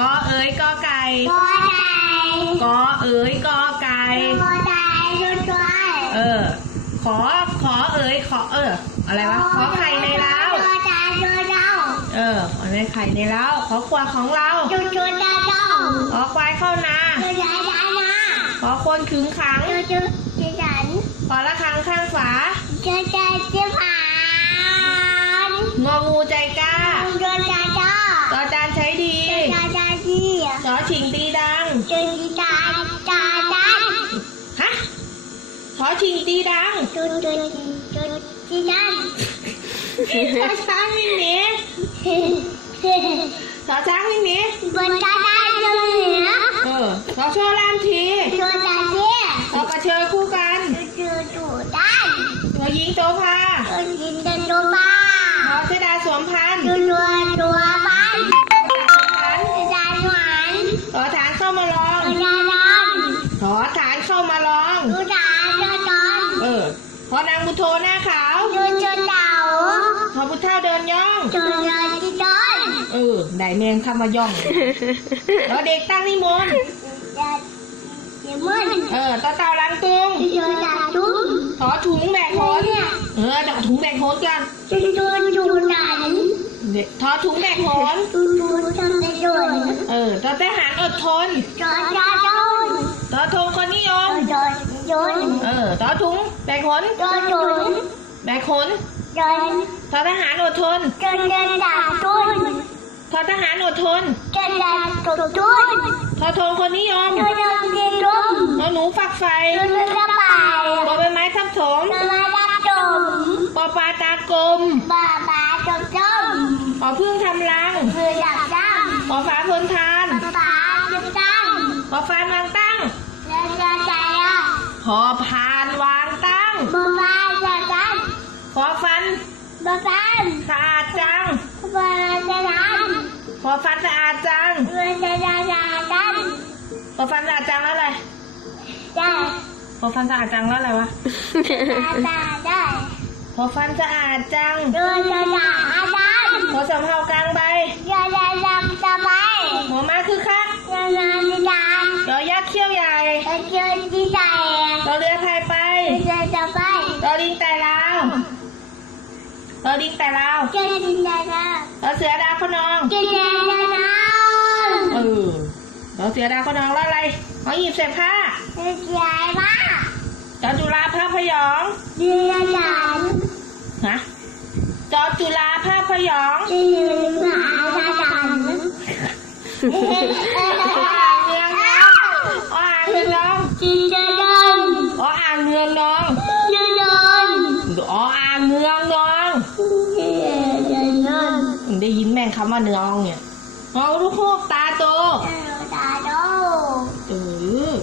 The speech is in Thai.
กอเอ๋ยกอไก่กอไก่กอเอ๋ยกอไก่กอไก่ด้วยด้วยเออ ขอขอเอ๋ยขอเออ อะไรวะขอไข่ในเล้ากอไก่ด้วยเจ้าเออขอในไข่ในเล้าขอขวดของเราจุดจุดเจ้าเจ้าขอควายเข้านาจุดใหญ่ใหญ่นะขอคนขึงขังจุดจุดจุดฉันขอละครังข้างฝาจุดจุดจุดผ่านงองูใจกล้าจุดจุดเจ้าเจ้าจอจานใช้ดี ชอชิงตีดัง จุดจ้าจาจ้าฮะชอชิงตีดังจุดจุดจุดที่นั่นชอช้างวิ่งหนีชอช้างวิ่งหนีบนจ้าจ้าจุดเหนือเออชอโชว์ลามทีจุดจ้าเนี่ยชอกระเชอคู่กันจุดจุดด้านชอยิงโตพาจุดกินเดินโตัวบ้าชอเสดาสวมพันธุ์จุดตัว พอนางบุโทหน้าขาวจุดจุดเต่าพอพุทธเท่าเดินย่องจุดเดินที่จอนเออได้แมงคำมาย่องแล้วเด็กตั้งนิมนต์จุดเดี๋ยวมึนเออต่อเต่าลังตุงจุดจานจุ้มขอถุงแบกโหนเนี่ยเออเดี๋ยวเอาถุงแบกโหนกันจุดจุดจุดจานเด็กทอถุงแบกโหนจุดจุดจานจุดเออต่อทหารอดทนจุดจา จุดจุดเออต่อถุงแบกโหนจุดจุดแบกโหนจุดทอทหารอดทนจุดจานจุดทอทหารอดทนจุดจานจุดจุดทอธงคนนิยมจุดจุดจุดจุดทอหนูฝักไฟจุดจุดกระต่ายบอใบไม้ทับถมจุดมาดับจุ่มปอปลาตากลมบ้าบ้าจุดจุ่มปอพึ่งทำรังคือดับจ้ำปอฟ้าพลทานบ้าจุดจ้ปอฟานวางตั้ อพานวางตั้งบ้าบ้าจะจ้พอฟันำบ้าบ้าสะอาดจังบ้าจะจ้พอฟันสะอาดจังำบ้าจะจ้ำจ้พอฟันสะอาดจังแล้วอะไรำจ้พอฟันสะอาดจังแล้วอะไรวะำจ้ำจ้พอฟันสะอาดจังำดูจะจ้ำจ้พอสำเภากลางใบำจะจะจ้ำจะไปหัวม้าคือคักจะนอนจะจ้ย ไปตอลิงแต่ลาวตอลิงแต่ลาวจะกินได้นะตอเสือดาวขนองกินได้นะเออตอเสือดาวขนองแล้วอะไรหอหีบเสพผ้าจะใหญ่มากจอจุฬาภาพยองเดือนฉันฮะจอจุฬาภาพยองจะยืนหาฉัน มึงได้ยินแม่งคำว่าเนืองเนี่ยเอาลูกโคกตาโต ตาโต เออ